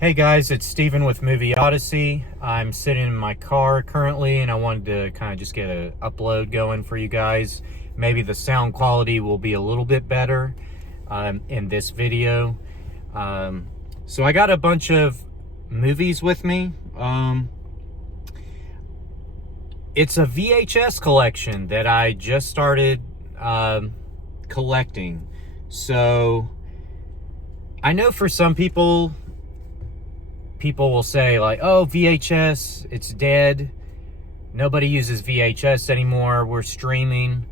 Hey guys, it's Steven with Movie Odyssey. I'm sitting in my car currently and I wanted to kind of just get an upload going for you guys. Maybe the sound quality will be a little bit better in this video. So I got a bunch of movies with me. It's a VHS collection that I just started collecting. So I know for some people will say like, oh, VHS, it's dead. Nobody uses VHS anymore. We're streaming.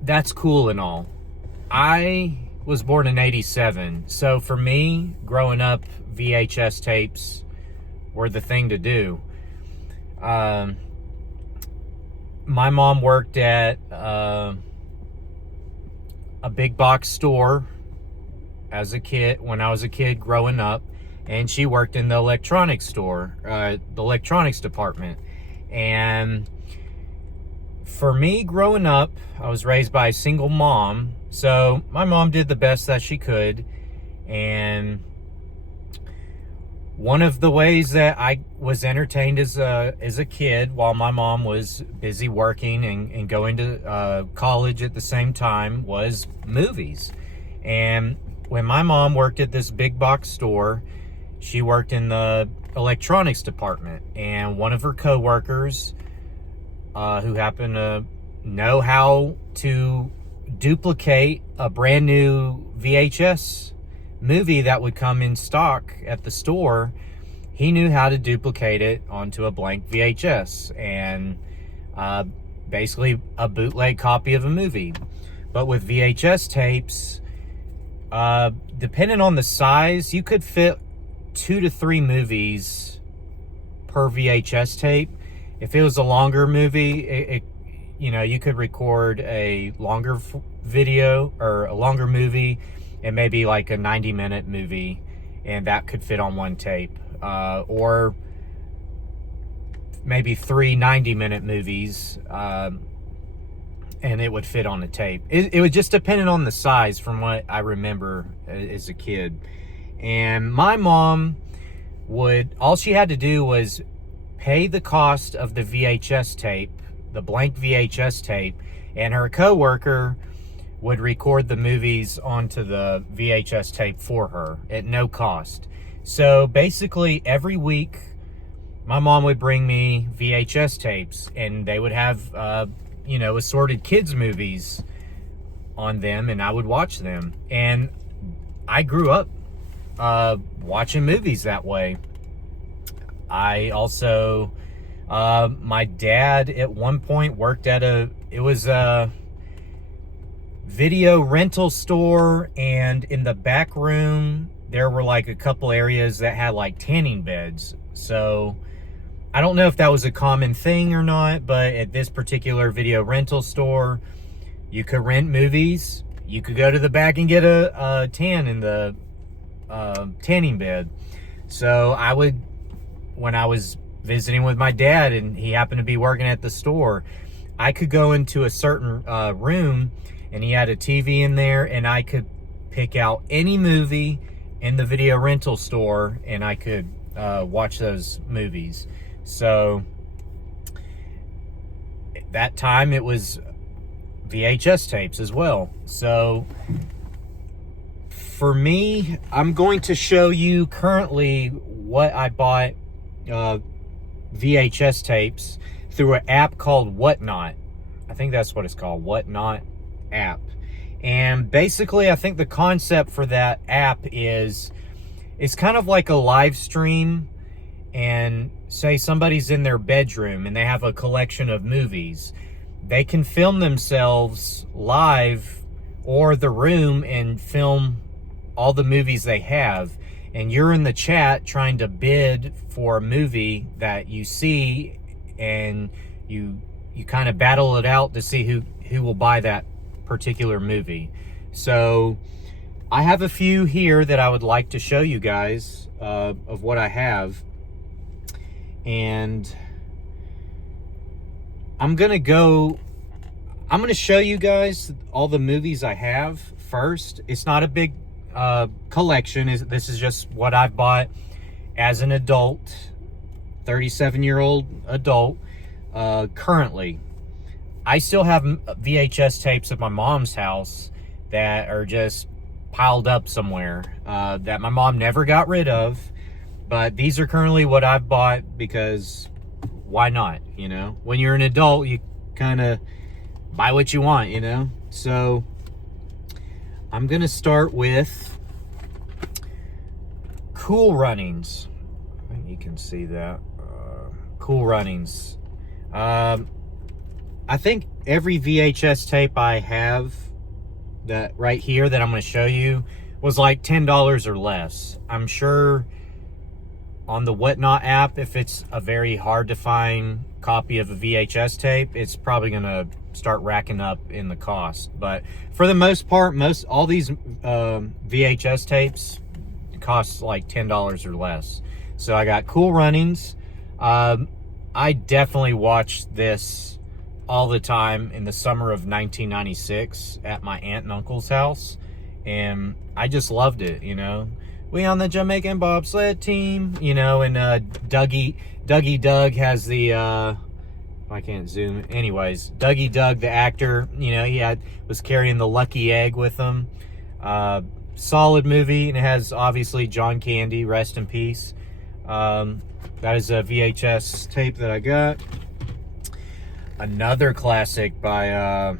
That's cool and all. I was born in '87. So for me, growing up, VHS tapes were the thing to do. My mom worked at a big box store as a kid, when I was a kid growing up. And she worked in the electronics store, the electronics department. And for me growing up, I was raised by a single mom. So my mom did the best that she could. And one of the ways that I was entertained as a kid while my mom was busy working and going to college at the same time was movies. And when my mom worked at this big box store, she worked in the electronics department, and one of her coworkers, who happened to know how to duplicate a brand new VHS movie that would come in stock at the store, he knew how to duplicate it onto a blank VHS and basically a bootleg copy of a movie. But with VHS tapes, depending on the size, you could fit 2 to 3 movies per VHS tape. If it was a longer movie, you could record a longer video or a longer movie and maybe like a 90-minute movie, and that could fit on one tape. Or maybe 3 90-minute movies, and it would fit on a tape. It would just depend on the size from what I remember as a kid. And my mom all she had to do was pay the cost of the VHS tape, the blank VHS tape, and her coworker would record the movies onto the VHS tape for her at no cost. So basically every week, my mom would bring me VHS tapes, and they would have, assorted kids movies on them, and I would watch them. And I grew up watching movies that way. I also, my dad at one point worked at a video rental store, and in the back room there were like a couple areas that had like tanning beds. So I don't know if that was a common thing or not, but at this particular video rental store, you could rent movies. You could go to the back and get a tan in the tanning bed. So when I was visiting with my dad and he happened to be working at the store, I could go into a certain room, and he had a TV in there, and I could pick out any movie in the video rental store, and I could watch those movies. So at that time it was VHS tapes as well. So for me, I'm going to show you currently what I bought VHS tapes through an app called Whatnot. I think that's what it's called, Whatnot app. And basically, I think the concept for that app is it's kind of like a live stream. And say somebody's in their bedroom and they have a collection of movies. They can film themselves live or the room and film all the movies they have, and you're in the chat trying to bid for a movie that you see, and you kind of battle it out to see who will buy that particular movie. So I have a few here that I would like to show you guys of what I have, and I'm gonna show you guys all the movies I have first. It's not a big collection. This is just what I've bought as an adult, 37-year-old adult. Currently, I still have VHS tapes at my mom's house that are just piled up somewhere, that my mom never got rid of. But these are currently what I've bought because why not? You know, when you're an adult, you kind of buy what you want, you know? So I'm going to start with Cool Runnings. I think you can see that. Cool Runnings. I think every VHS tape I have that right here that I'm going to show you was like $10 or less. I'm sure on the Whatnot app, if it's a very hard to find copy of a VHS tape, it's probably going to start racking up in the cost. But for the most part, all these VHS tapes cost like $10 or less. So I got Cool Runnings. I definitely watched this all the time in the summer of 1996 at my aunt and uncle's house, and I just loved it, you know. We on the Jamaican bobsled team, you know, and Dougie Doug has the I can't zoom. Anyways, Dougie Doug, the actor, you know, he was carrying the lucky egg with him. Solid movie, and it has obviously John Candy, rest in peace. That is a VHS tape that I got. Another classic by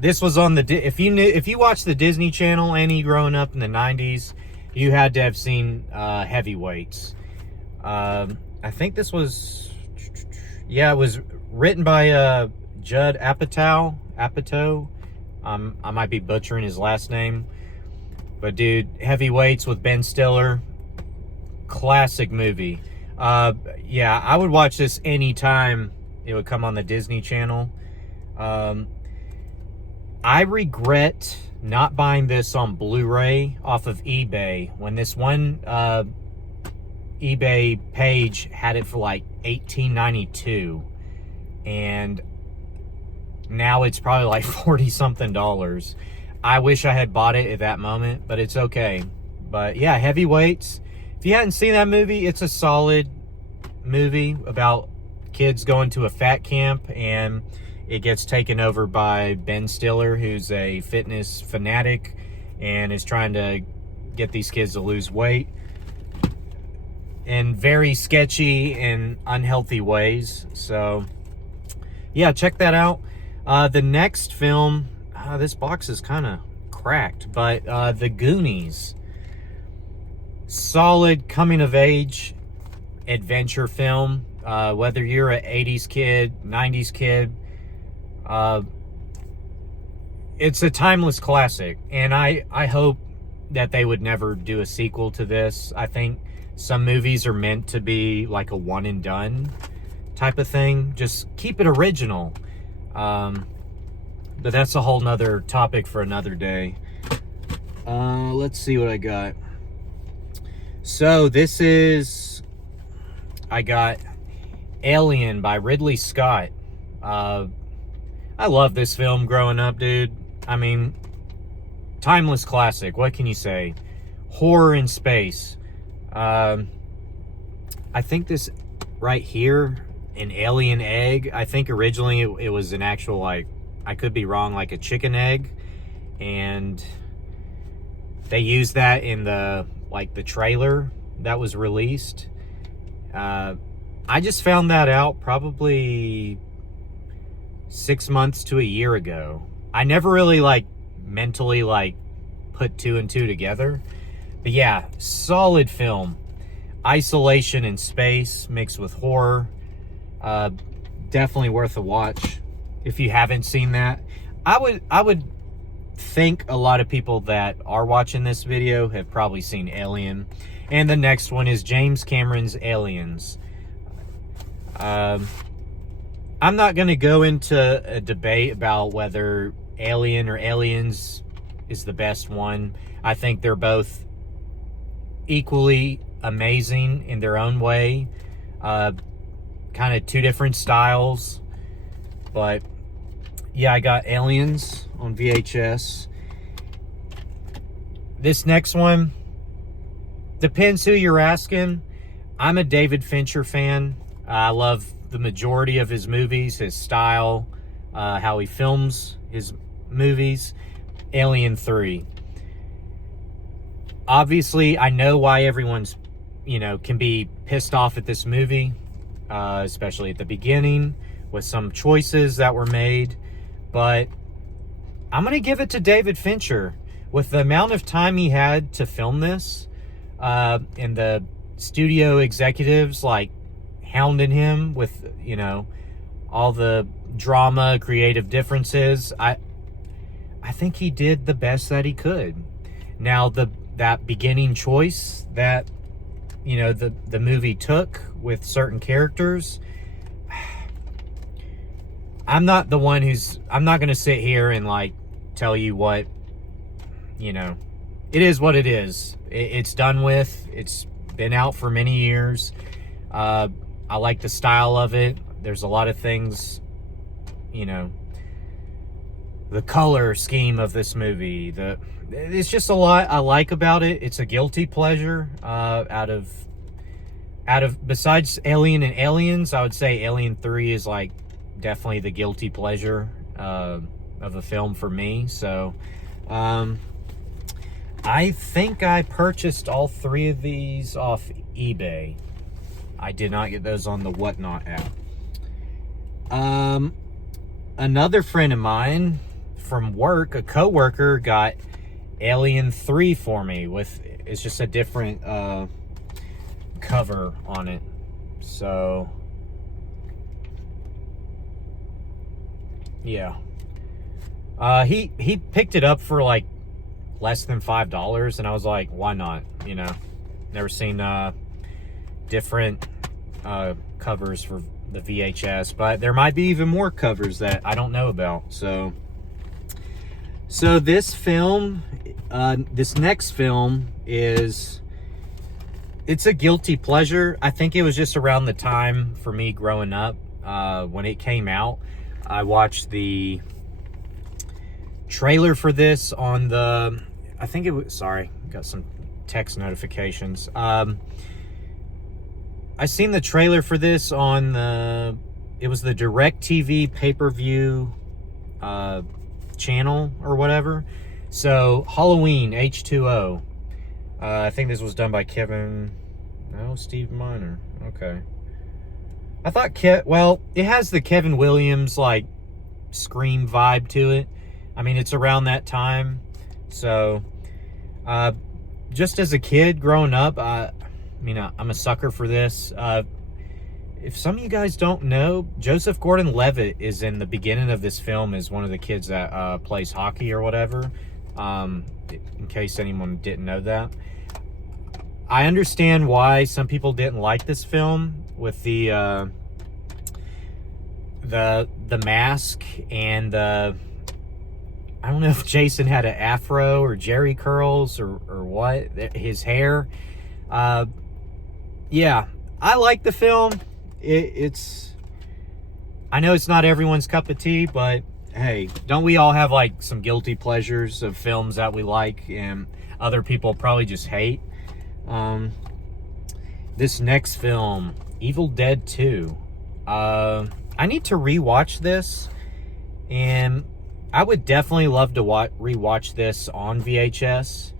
this was on the, if you watched the Disney Channel any growing up in the 90s, you had to have seen Heavyweights. I think this was, yeah, it was written by Judd Apatow. I might be butchering his last name, but dude, Heavyweights with Ben Stiller, classic movie. Yeah, I would watch this anytime it would come on the Disney Channel. I regret not buying this on Blu-ray off of eBay when this one eBay page had it for like $18.92, and now it's probably like $40-something. I wish I had bought it at that moment, but it's okay. But yeah, Heavyweights. If you hadn't seen that movie, it's a solid movie about kids going to a fat camp, and it gets taken over by Ben Stiller, who's a fitness fanatic and is trying to get these kids to lose weight in very sketchy and unhealthy ways. So yeah, check that out. The next film, this box is kind of cracked, but The Goonies. Solid coming of age adventure film. Whether you're an 80s kid, 90s kid, it's a timeless classic, and I hope that they would never do a sequel to this. I think some movies are meant to be like a one and done type of thing. Just keep it original. But that's a whole nother topic for another day. Let's see what I got. So this is, I got Alien by Ridley Scott. I love this film growing up, dude. I mean, timeless classic. What can you say? Horror in space. I think this right here, an alien egg. I think originally it was an actual, like, I could be wrong, like a chicken egg. And they used that in the, like, the trailer that was released. I just found that out probably 6 months to a year ago. I never really like mentally like put two and two together. But yeah, solid film. Isolation in space mixed with horror. Definitely worth a watch if you haven't seen that. I would think a lot of people that are watching this video have probably seen Alien. And the next one is James Cameron's Aliens. I'm not going to go into a debate about whether Alien or Aliens is the best one. I think they're both equally amazing in their own way. Kind of two different styles. But yeah, I got Aliens on VHS. This next one, depends who you're asking. I'm a David Fincher fan. I love the majority of his movies, his style, how he films his movies. Alien 3. Obviously, I know why everyone's, can be pissed off at this movie, especially at the beginning with some choices that were made. But I'm going to give it to David Fincher. With the amount of time he had to film this, and the studio executives like hounding him with, all the drama, creative differences, I think he did the best that he could. Now, that beginning choice that, the movie took with certain characters, I'm not going to sit here and like tell you what, it is what it is. It's done with. It's been out for many years. I like the style of it. There's a lot of things, the color scheme of this movie. It's just a lot I like about it. It's a guilty pleasure. Out of besides Alien and Aliens, I would say Alien 3 is like definitely the guilty pleasure of a film for me. So, I think I purchased all 3 of these off eBay. I did not get those on the Whatnot app. Another friend of mine from work, a coworker, got Alien 3 for me it's just a different cover on it. So yeah. He picked it up for like less than $5, and I was like, why not? Never seen different covers for the VHS, but there might be even more covers that I don't know about. So this film, this next film it's a guilty pleasure. I think it was just around the time for me growing up, when it came out. I watched the trailer for this on got some text notifications. I seen the trailer for this on it was the DirecTV pay-per-view channel or whatever. So Halloween H2O. I think this was done by Steve Miner. Okay. I thought it has the Kevin Williams like Scream vibe to it. I mean, it's around that time. So just as a kid growing up, I'm a sucker for this. If some of you guys don't know, Joseph Gordon-Levitt is in the beginning of this film as one of the kids that plays hockey or whatever. In case anyone didn't know that. I understand why some people didn't like this film with the mask and I don't know if Jason had an afro or Jerry curls or what, his hair. Yeah, I like the film. I know it's not everyone's cup of tea, but hey, don't we all have like some guilty pleasures of films that we like and other people probably just hate? This next film, Evil Dead 2. I need to rewatch this, and I would definitely love to rewatch this on VHS.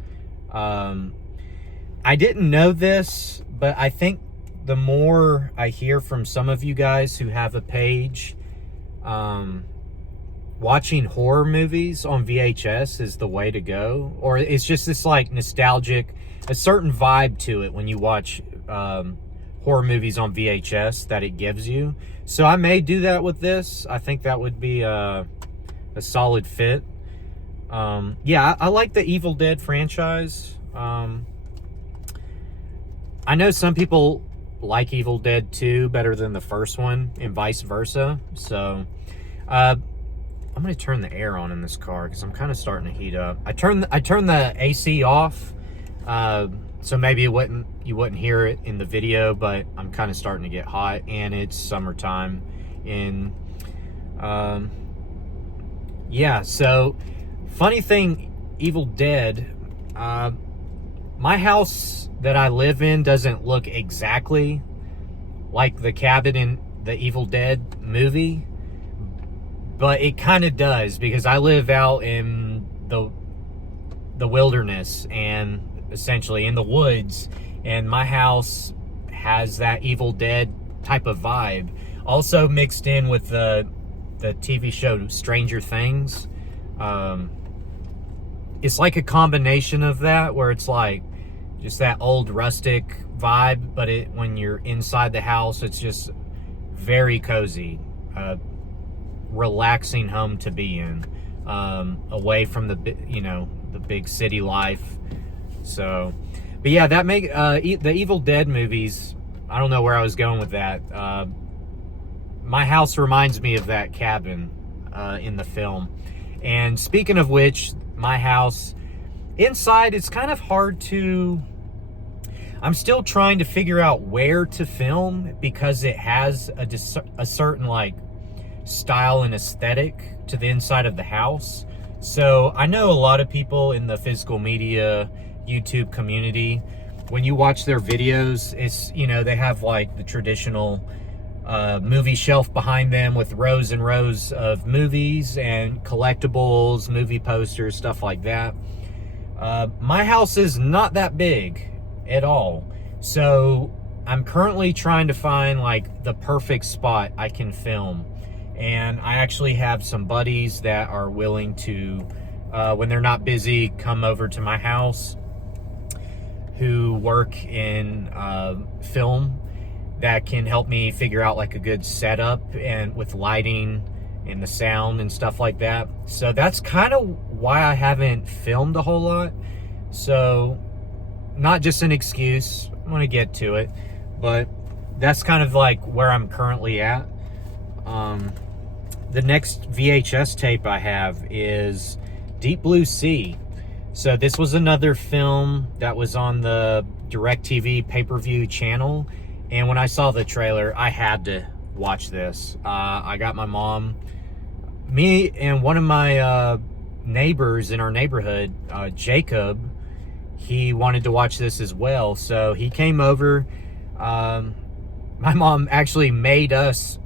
I didn't know this, but I think the more I hear from some of you guys who have a page, watching horror movies on VHS is the way to go. Or it's just this like nostalgic, a certain vibe to it when you watch horror movies on VHS that it gives you. So I may do that with this. I think that would be a solid fit. Yeah, I like the Evil Dead franchise. I know some people like Evil Dead 2 better than the first one and vice versa. So I'm going to turn the air on in this car because I'm kind of starting to heat up. I turned the AC off, so maybe you wouldn't hear it in the video, but I'm kind of starting to get hot, and it's summertime. And yeah, so funny thing, Evil Dead, My house that I live in doesn't look exactly like the cabin in the Evil Dead movie, but it kind of does, because I live out in the wilderness and essentially in the woods, and my house has that Evil Dead type of vibe, also mixed in with the TV show Stranger Things. It's like a combination of that, where it's like just that old rustic vibe, but when you're inside the house, it's just very cozy, relaxing home to be in, away from the big city life. So, but yeah, that the Evil Dead movies, I don't know where I was going with that. My house reminds me of that cabin in the film. And speaking of which, my house inside, it's kind of hard to, I'm still trying to figure out where to film, because it has a certain like style and aesthetic to the inside of the house. So I know a lot of people in the physical media YouTube community, when you watch their videos, it's, they have like the traditional movie shelf behind them with rows and rows of movies and collectibles, movie posters, stuff like that. My house is not that big at all. So I'm currently trying to find like the perfect spot I can film. And I actually have some buddies that are willing to, when they're not busy, come over to my house, who work in film, that can help me figure out like a good setup and with lighting and the sound and stuff like that. So that's kind of why I haven't filmed a whole lot. So not just an excuse, I'm gonna get to it, but that's kind of like where I'm currently at. The next VHS tape I have is Deep Blue Sea. So this was another film that was on the DirecTV pay-per-view channel. And when I saw the trailer, I had to watch this. I got my mom, me and one of my neighbors in our neighborhood, Jacob, he wanted to watch this as well. So he came over. My mom actually made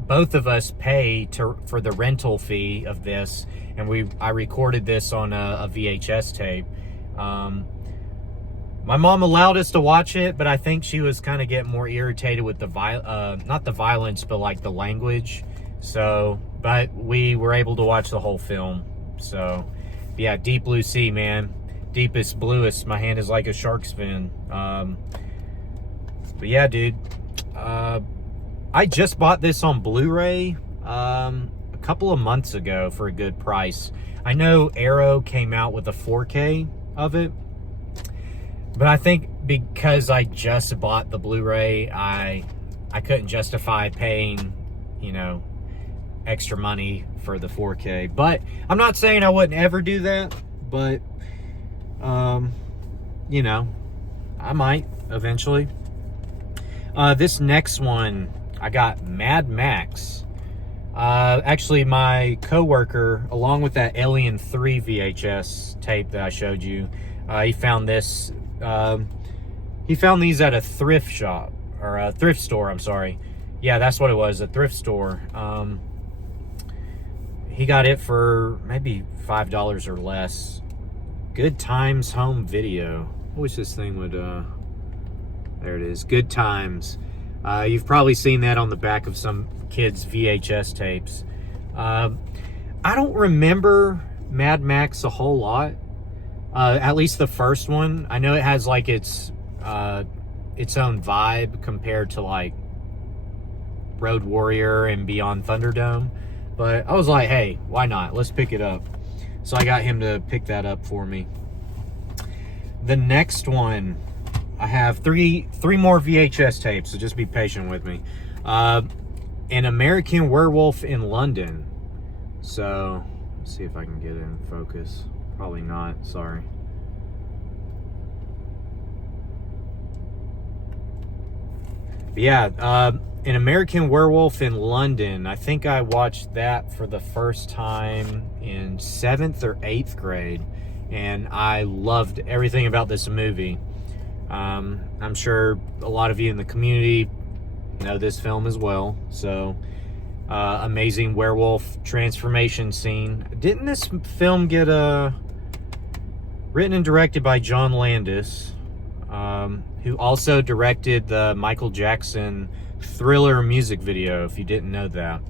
both of us pay for the rental fee of this. And I recorded this on a VHS tape. My mom allowed us to watch it, but I think she was kind of getting more irritated with not the violence, but like the language. So, but we were able to watch the whole film. So, yeah, Deep Blue Sea, man. Deepest, bluest. My hand is like a shark's fin. But yeah, dude. I just bought this on Blu-ray a couple of months ago for a good price. I know Arrow came out with a 4K of it, but I think because I just bought the Blu-ray, I couldn't justify paying, extra money for the 4K. But I'm not saying I wouldn't ever do that, but I might eventually. This next one, I got Mad Max. Actually, my coworker, along with that Alien 3 VHS tape that I showed you, he found this. He found these at a thrift shop, or a thrift store, I'm sorry. Yeah, that's what it was, a thrift store. He got it for maybe $5 or less. Good Times Home Video. I wish this thing would, there it is, Good Times. You've probably seen that on the back of some kids' VHS tapes. I don't remember Mad Max a whole lot. At least the first one. I know it has like its own vibe compared to like Road Warrior and Beyond Thunderdome. But I was like, hey, why not? Let's pick it up. So I got him to pick that up for me. The next one, I have three more VHS tapes, so just be patient with me. An American Werewolf in London. So, let's see if I can get it in focus. Probably not, sorry. But yeah, An American Werewolf in London. I think I watched that for the first time in 7th or 8th grade. and I loved everything about this movie. I'm sure a lot of you in the community know this film as well. So, amazing werewolf transformation scene. Didn't this film get written and directed by John Landis, who also directed the Michael Jackson Thriller music video, if you didn't know that.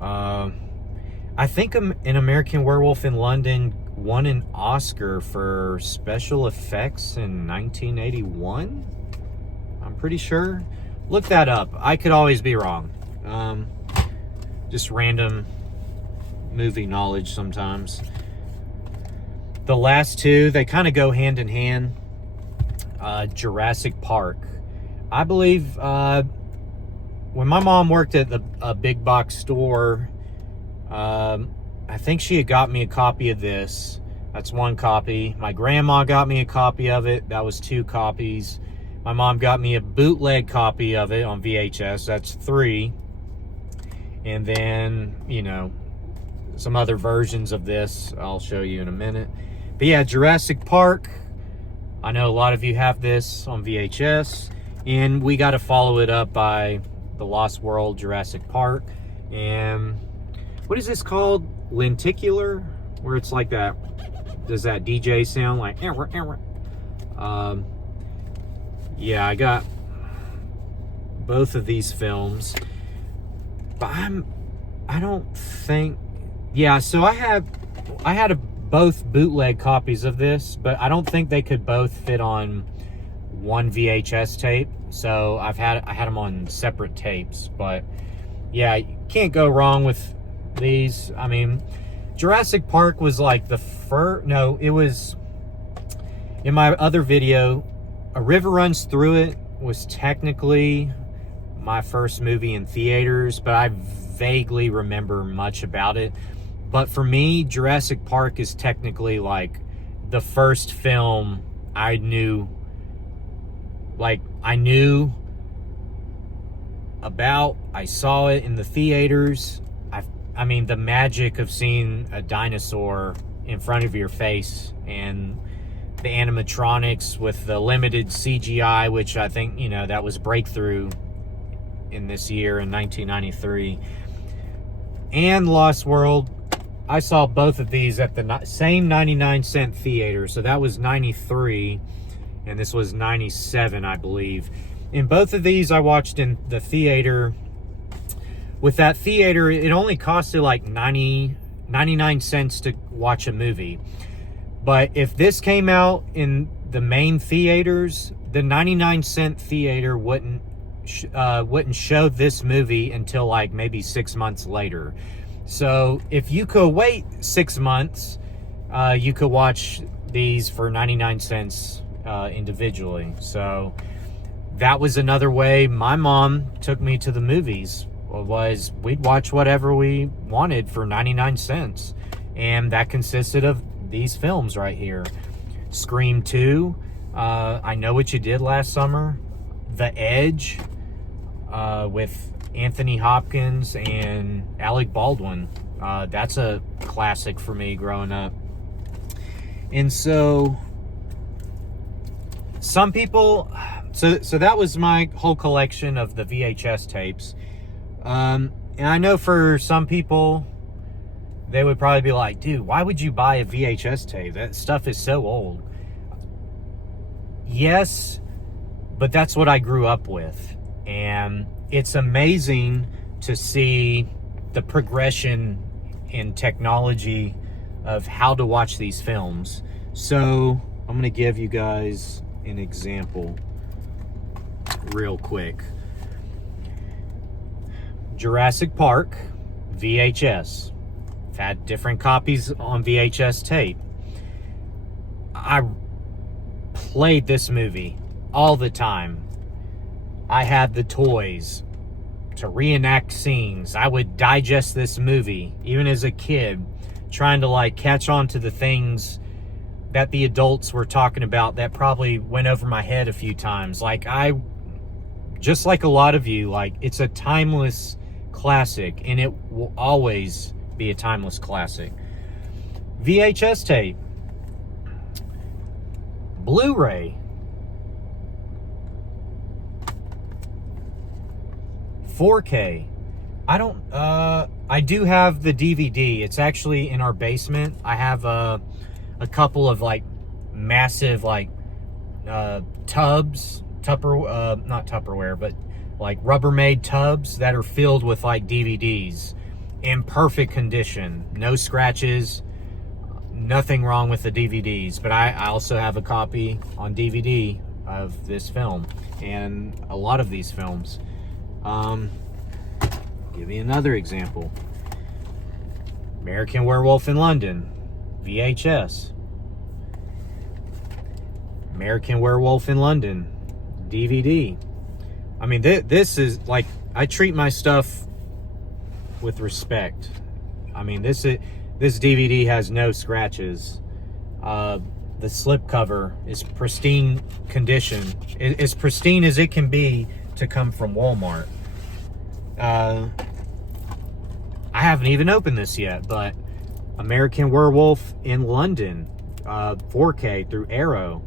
I think An American Werewolf in London won an Oscar for special effects in 1981. I'm pretty sure. Look that up. I could always be wrong. Just random movie knowledge sometimes. The last two, they kind of go hand in hand. Jurassic Park. I believe when my mom worked at a big box store, I think she had got me a copy of this. That's one copy. My grandma got me a copy of it. That was 2 copies. My mom got me a bootleg copy of it on VHS. That's 3. And then, you know, some other versions of this I'll show you in a minute. But yeah, Jurassic Park. I know a lot of you have this on VHS. And we got to follow it up by The Lost World, Jurassic Park. And what is this called? Lenticular? Where it's like that. Does that DJ sound like? Yeah, I got both of these films. But I don't think. Yeah, so I had both bootleg copies of this, but I don't think they could both fit on one VHS tape. So I had them on separate tapes. But yeah, you can't go wrong with these. I mean, Jurassic Park was like the first. No, it was in my other video. A River Runs Through It was technically my first movie in theaters, but I vaguely remember much about it. But for me, Jurassic Park is technically like the first film I knew. Like, I knew about. I saw it in the theaters. I mean, the magic of seeing a dinosaur in front of your face, and the animatronics with the limited CGI, which I think, you know, that was breakthrough in this year in 1993. And Lost World. I saw both of these at the same 99-cent theater. So that was 93, and this was 97, I believe. In both of these, I watched in the theater. With that theater, it only costed like 99 cents to watch a movie. But if this came out in the main theaters, the 99-cent theater wouldn't show this movie until like maybe 6 months later. So if you could wait 6 months, you could watch these for 99 cents individually. So that was another way my mom took me to the movies. Was we'd watch whatever we wanted for 99 cents. And that consisted of these films right here. Scream 2, I Know What You Did Last Summer, The Edge, with Anthony Hopkins and Alec Baldwin. That's a classic for me growing up. And so some people, so that was my whole collection of the VHS tapes. And I know for some people, they would probably be like, dude, why would you buy a VHS tape? That stuff is so old. Yes, but that's what I grew up with. And it's amazing to see the progression in technology of how to watch these films. So I'm going to give you guys an example real quick. Jurassic Park, VHS. I've had different copies on VHS tape. I played this movie all the time. I had the toys to reenact scenes. I would digest this movie, even as a kid, trying to like catch on to the things that the adults were talking about that probably went over my head a few times. Like, just like a lot of you, like, it's a timeless classic, and it will always be a timeless classic. VHS tape. Blu-ray, 4K. I do have the DVD. It's actually in our basement. I have a couple of like massive like tubs, not Tupperware, but like Rubbermaid tubs that are filled with like DVDs in perfect condition, no scratches, nothing wrong with the DVDs. But I also have a copy on DVD of this film and a lot of these films. Give you another example. American Werewolf in London, VHS. American Werewolf in London, DVD. I mean, this is like, I treat my stuff with respect. I mean, this DVD has no scratches. The slipcover is pristine condition. As pristine as it can be to come from Walmart. I haven't even opened this yet, but American Werewolf in London, 4K through Arrow.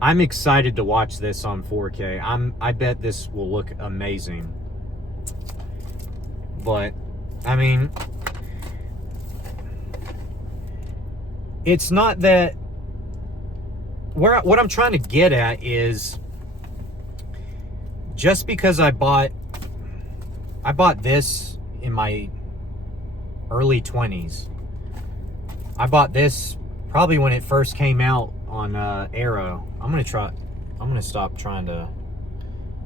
I'm excited to watch this on 4K. I bet this will look amazing. But, I mean, it's not that... What I'm trying to get at is, just because I bought this in my early 20s. I bought this probably when it first came out on Arrow. I'm gonna stop trying to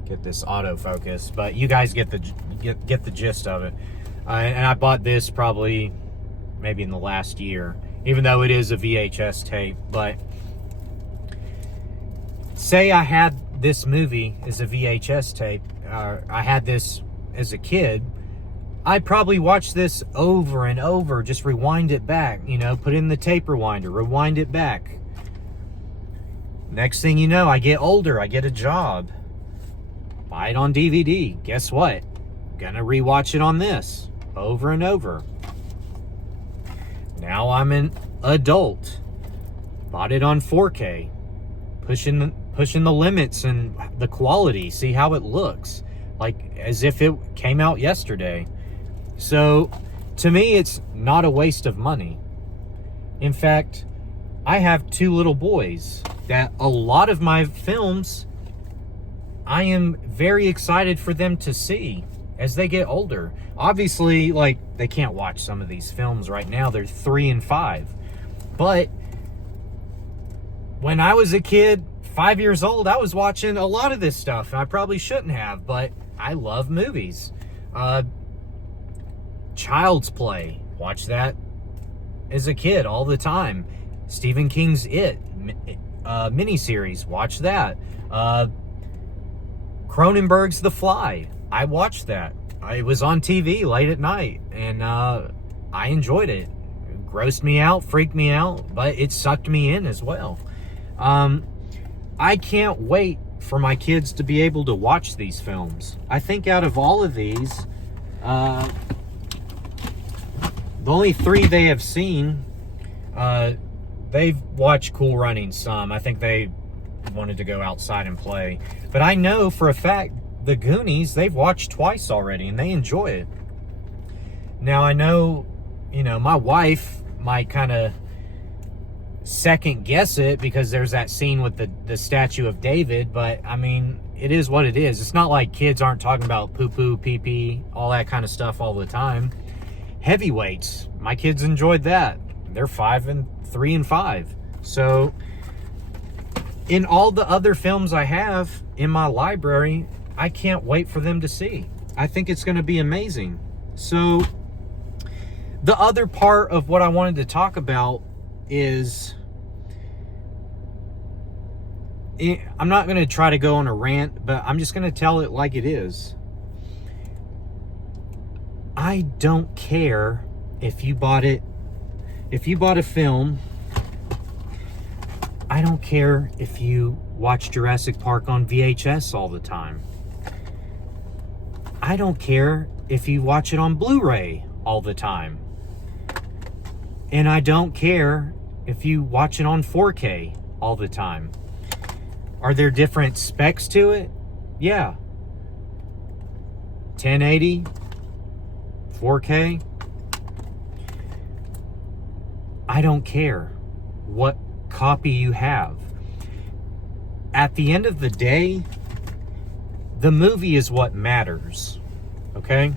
get this autofocus, but you guys get the gist of it. And I bought this probably maybe in the last year, even though it is a VHS tape. But say I had this movie as a VHS tape, I had this as a kid, I'd probably watch this over and over, just rewind it back, you know, put in the tape rewinder, rewind it back. Next thing you know, I get older, I get a job, buy it on DVD. Guess what? Gonna rewatch it on this over and over. Now I'm an adult, bought it on 4K, pushing the limits and the quality, see how it looks, like as if it came out yesterday. So to me, it's not a waste of money. In fact, I have 2 little boys that a lot of my films, I am very excited for them to see as they get older. Obviously, like, they can't watch some of these films right now. They're 3 and 5. But when I was a kid, 5 years old, I was watching a lot of this stuff. I probably shouldn't have, but I love movies. Child's Play, watch that as a kid all the time. Stephen King's It miniseries, watch that. Cronenberg's The Fly, I watched that. It was on TV late at night, and I enjoyed it. It grossed me out, freaked me out, but it sucked me in as well. I can't wait for my kids to be able to watch these films. I think out of all of these, the only 3 they have seen, they've watched Cool Runnings some. I think they wanted to go outside and play. But I know for a fact the Goonies, they've watched twice already, and they enjoy it. Now, I know, you know, my wife might kind of second guess it because there's that scene with the statue of David, but I mean, it is what it is. It's not like kids aren't talking about poo-poo, pee-pee, all that kind of stuff all the time. Heavyweights, my kids enjoyed that. They're 3 and 5. So in all the other films I have in my library, I can't wait for them to see. I think it's going to be amazing. So the other part of what I wanted to talk about is, I'm not going to try to go on a rant, but I'm just going to tell it like it is. I don't care if you bought a film. I don't care if you watch Jurassic Park on VHS all the time. I don't care if you watch it on Blu-ray all the time. And I don't care if you watch it on 4K all the time. Are there different specs to it? Yeah. 1080, 4K. I don't care what copy you have. At the end of the day, the movie is what matters, okay?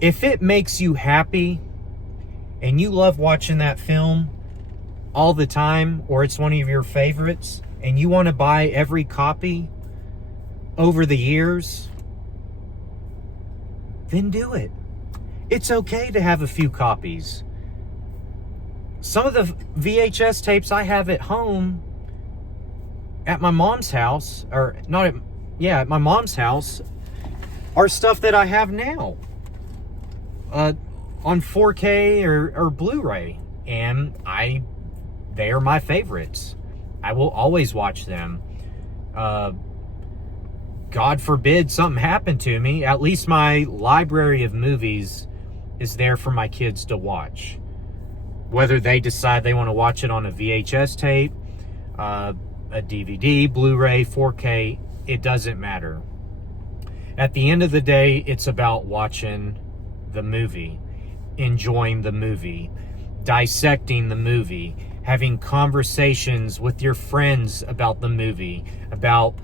If it makes you happy and you love watching that film all the time, or it's one of your favorites, and you want to buy every copy over the years, then do it. It's okay to have a few copies. Some of the VHS tapes I have at home at my mom's house, or not at, yeah, at my mom's house, are stuff that I have now on 4K or Blu-ray, and they are my favorites. I will always watch them. God forbid something happened to me, at least my library of movies is there for my kids to watch. Whether they decide they want to watch it on a VHS tape, a DVD, Blu-ray, 4K, it doesn't matter. At the end of the day, it's about watching the movie, enjoying the movie, dissecting the movie, having conversations with your friends about the movie, about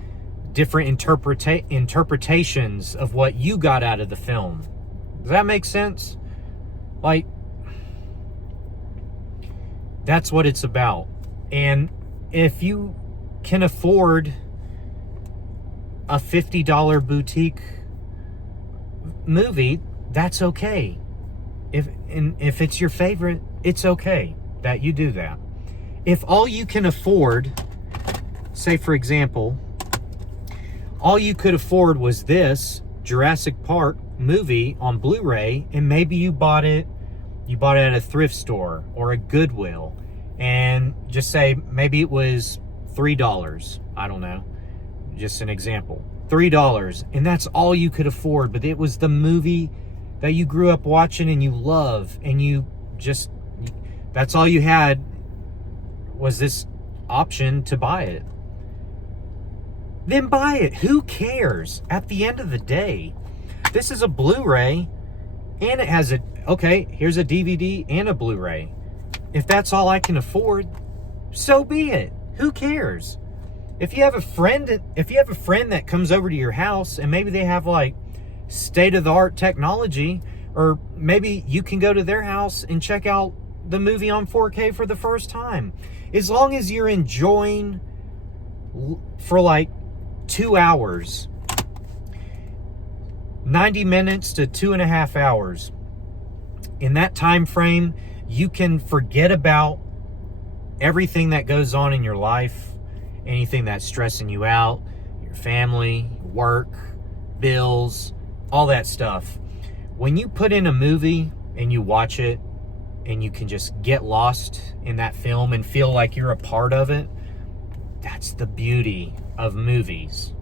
different interpretations of what you got out of the film. Does that make sense? Like, that's what it's about. And if you can afford a $50 boutique movie, that's okay. If it's your favorite, it's okay that you do that. If all you can afford, say for example, all you could afford was this Jurassic Park movie on Blu-ray, and maybe you bought it at a thrift store or a Goodwill, and just say maybe it was $3. I don't know, just an example. $3, and that's all you could afford, but it was the movie that you grew up watching and you love, and that's all you had was this option to buy it. Then buy it. Who cares? At the end of the day, this is a Blu-ray, and it has here's a DVD and a Blu-ray. If that's all I can afford, so be it. Who cares? If you have a friend that comes over to your house and maybe they have like state-of-the-art technology, or maybe you can go to their house and check out the movie on 4K for the first time. As long as you're enjoying for like 2 hours, 90 minutes to 2.5 hours, in that time frame, you can forget about everything that goes on in your life, anything that's stressing you out, your family, work, bills, all that stuff. When you put in a movie and you watch it and you can just get lost in that film and feel like you're a part of it, that's the beauty of movies.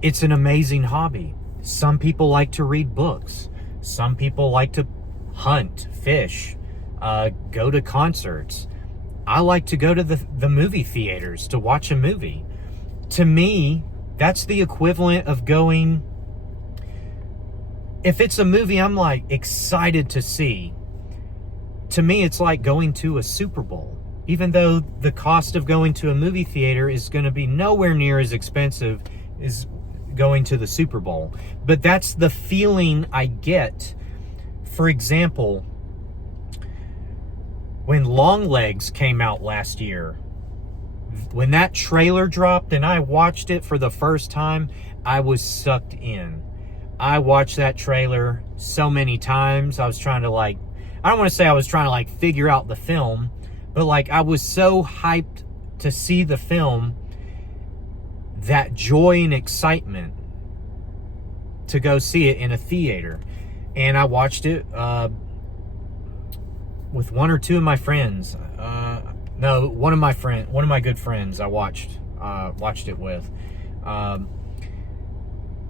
It's an amazing hobby. Some people like to read books. Some people like to hunt, fish, go to concerts. I like to go to the movie theaters to watch a movie. To me, that's the equivalent of going, if it's a movie I'm like excited to see, to me it's like going to a Super Bowl. Even though the cost of going to a movie theater is going to be nowhere near as expensive as going to the Super Bowl. But that's the feeling I get. For example, when Longlegs came out last year, when that trailer dropped and I watched it for the first time, I was sucked in. I watched that trailer so many times. I was trying to I don't want to say I was trying to figure out the film, but I was so hyped to see the film, that joy and excitement to go see it in a theater. And I watched it with one or two of my friends. No, one of my good friends I watched it with.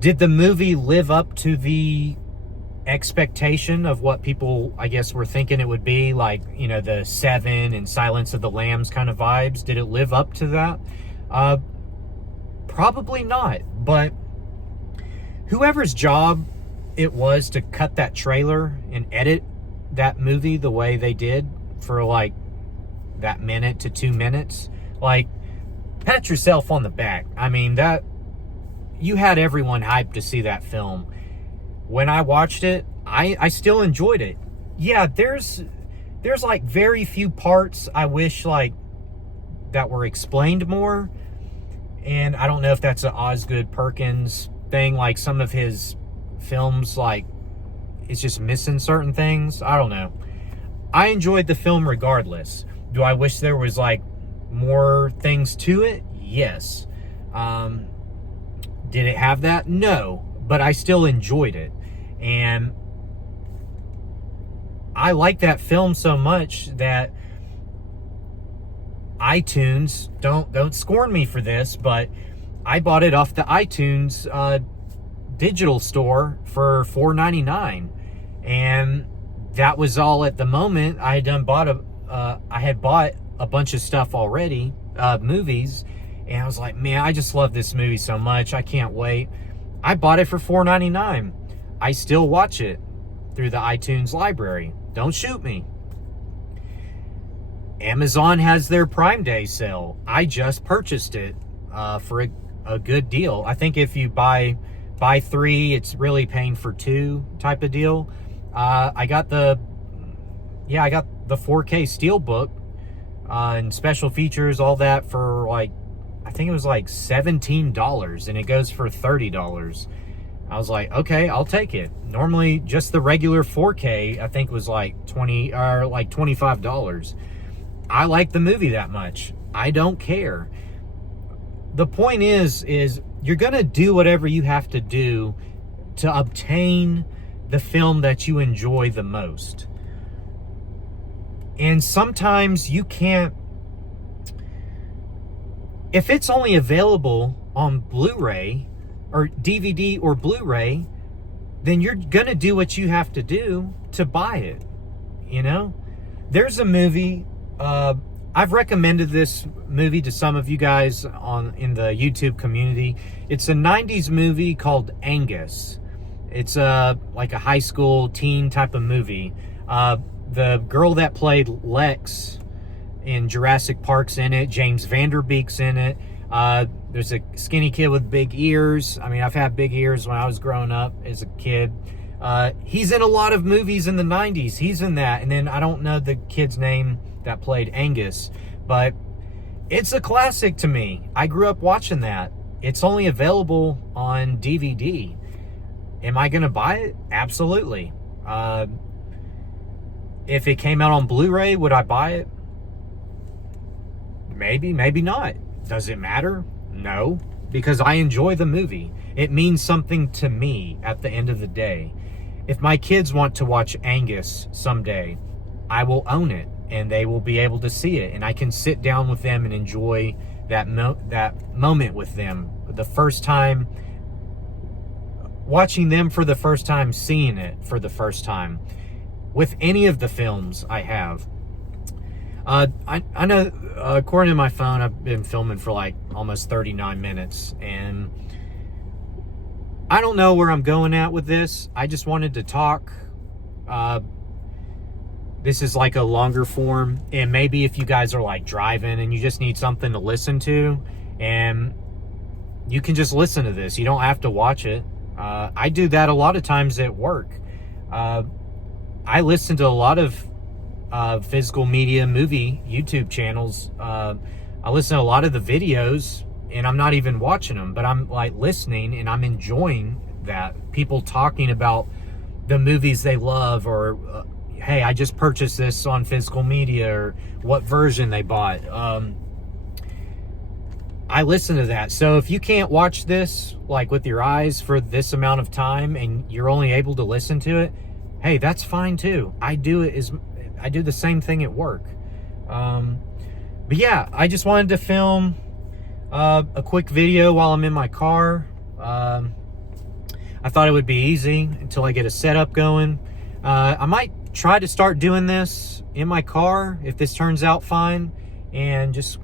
Did the movie live up to the expectation of what people, I guess, were thinking it would be, like, you know, the Seven and Silence of the Lambs kind of vibes. Did it live up to that? Probably not. But whoever's job it was to cut that trailer and edit that movie the way they did for like that minute to 2 minutes, like, pat yourself on the back. I mean, that you had everyone hyped to see that film. When I watched it, I still enjoyed it. Yeah, there's like very few parts I wish like that were explained more. And I don't know if that's an Osgood Perkins thing, like some of his films, like, it's just missing certain things. I don't know. I enjoyed the film regardless. Do I wish there was like more things to it? Yes. Did it have that? No. But I still enjoyed it. And I like that film so much that iTunes, don't scorn me for this, but I bought it off the iTunes digital store for $4.99, and that was all at the moment. I had bought a bunch of stuff already, movies, and I was like, man, I just love this movie so much. I can't wait. I bought it for $4.99. I still watch it through the iTunes library. Don't shoot me. Amazon has their Prime Day sale. I just purchased it for a good deal. I think if you buy 3, it's really paying for 2 type of deal. I got the 4K Steelbook and special features, all that, for like, I think it was like $17, and it goes for $30. I was like, okay, I'll take it. Normally, just the regular 4K, I think, was like $25. I like the movie that much. I don't care. The point is you're gonna do whatever you have to do to obtain the film that you enjoy the most. And sometimes you can't, if it's only available on Blu-ray or DVD or Blu-ray, then you're gonna do what you have to do to buy it. You know, there's a movie, I've recommended this movie to some of you guys in the YouTube community. It's a 90s movie called Angus. It's like a high school teen type of movie. The girl that played Lex in Jurassic Park's in it. James Vanderbeek's in it. There's a skinny kid with big ears. I mean, I've had big ears when I was growing up as a kid. He's in a lot of movies in the 90s. He's in that. And then I don't know the kid's name that played Angus, but it's a classic to me. I grew up watching that. It's only available on DVD. Am I going to buy it? Absolutely. If it came out on Blu-ray, would I buy it? Maybe, maybe not. Does it matter? No, because I enjoy the movie. It means something to me at the end of the day. If my kids want to watch Angus someday, I will own it, and they will be able to see it, and I can sit down with them and enjoy that moment with them. The first time, watching them for the first time, seeing it for the first time. With any of the films I have. I know, according to my phone, I've been filming for like almost 39 minutes, and I don't know where I'm going at with this. I just wanted to talk. This is like a longer form, and maybe if you guys are like driving and you just need something to listen to, and you can just listen to this. You don't have to watch it. I do that a lot of times at work. I listen to a lot of physical media movie YouTube channels. I listen to a lot of the videos, and I'm not even watching them, but I'm like listening, and I'm enjoying that. People talking about the movies they love, or hey, I just purchased this on physical media, or what version they bought. I listen to that. So if you can't watch this like with your eyes for this amount of time, and you're only able to listen to it, hey, that's fine too. I do the same thing at work. But yeah, I just wanted to film a quick video while I'm in my car. I I thought it would be easy until I get a setup going. I might try to start doing this in my car if this turns out fine, and just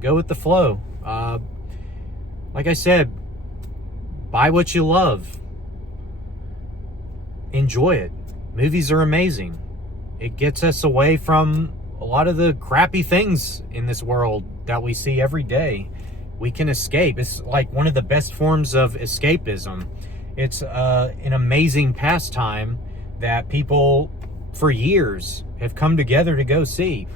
go with the flow. Like I said, buy what you love. Enjoy it. Movies are amazing. It gets us away from a lot of the crappy things in this world that we see every day. We can escape. It's like one of the best forms of escapism. It's an amazing pastime that people for years have come together to go see.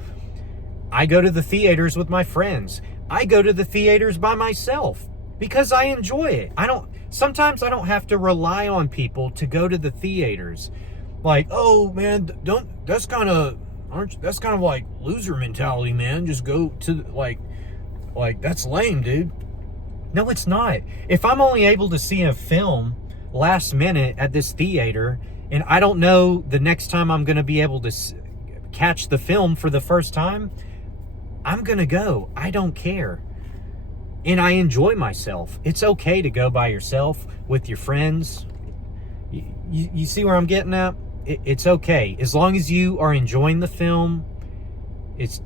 I go to the theaters with my friends. I go to the theaters by myself because I enjoy it. Sometimes I don't have to rely on people to go to the theaters. Like, oh man, that's kind of like loser mentality, man. Just go to like that's lame, dude. No, it's not. If I'm only able to see a film last minute at this theater, and I don't know the next time I'm going to be able to catch the film for the first time, I'm going to go. I don't care. And I enjoy myself. It's okay to go by yourself, with your friends. You see where I'm getting at? It's okay. As long as you are enjoying the film, it's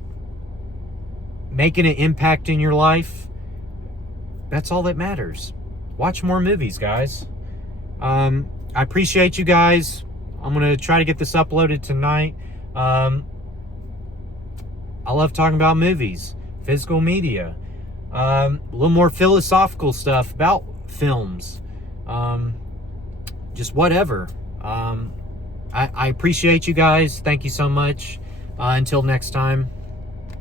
making an impact in your life, that's all that matters. Watch more movies, guys. I appreciate you guys. I'm going to try to get this uploaded tonight. I love talking about movies, physical media, a little more philosophical stuff about films, just whatever. I appreciate you guys. Thank you so much. Until next time.